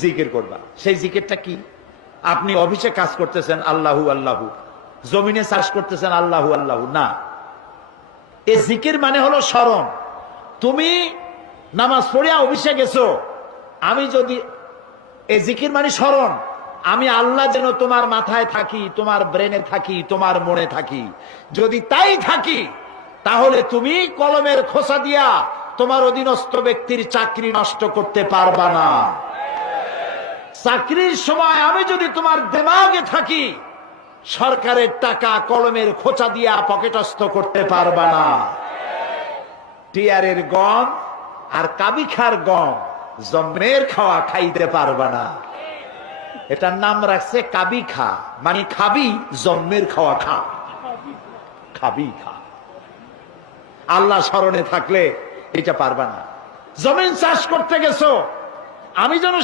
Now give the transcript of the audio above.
জিকির করবা। সেই জিকিরটা কি? আপনি অফিসে কাজ করতেছেন আল্লাহু আল্লাহু, জমিনে চাষ করতেছেন আল্লাহু আল্লাহু না। এই জিকির মানে হলো স্মরণ। তুমি নামাজ পড়িয়া অফিসে গেছো, আমি যদি এই জিকির মানে স্মরণ, আমি আল্লাহ যেন তোমার মাথায় থাকি, তোমার ব্রেনে থাকি, তোমার মনে থাকি। যদি তাই থাকি তাহলে তুমি কলমের খোসা দিয়া তোমার অধীনস্থ ব্যক্তির চাকরি নষ্ট করতে পারবা না। চাকরির সময় আমি যদি তোমার দিমাগে থাকি, সরকারের টাকা কলমের খোঁচা দিয়া পকেটস্থ করতে পারবা না। টিয়ারের গম আর কাবিখার গম জন্মের খাওয়া খাইতে পারবা না। এটার নাম রাখছে কাবি খা, মানে খাবি জন্মের খাওয়া খা, খাবি খা। আল্লাহ স্মরণে থাকলে এটা পারবা না। জমিন চাষ করতে গেছো, আমি যেন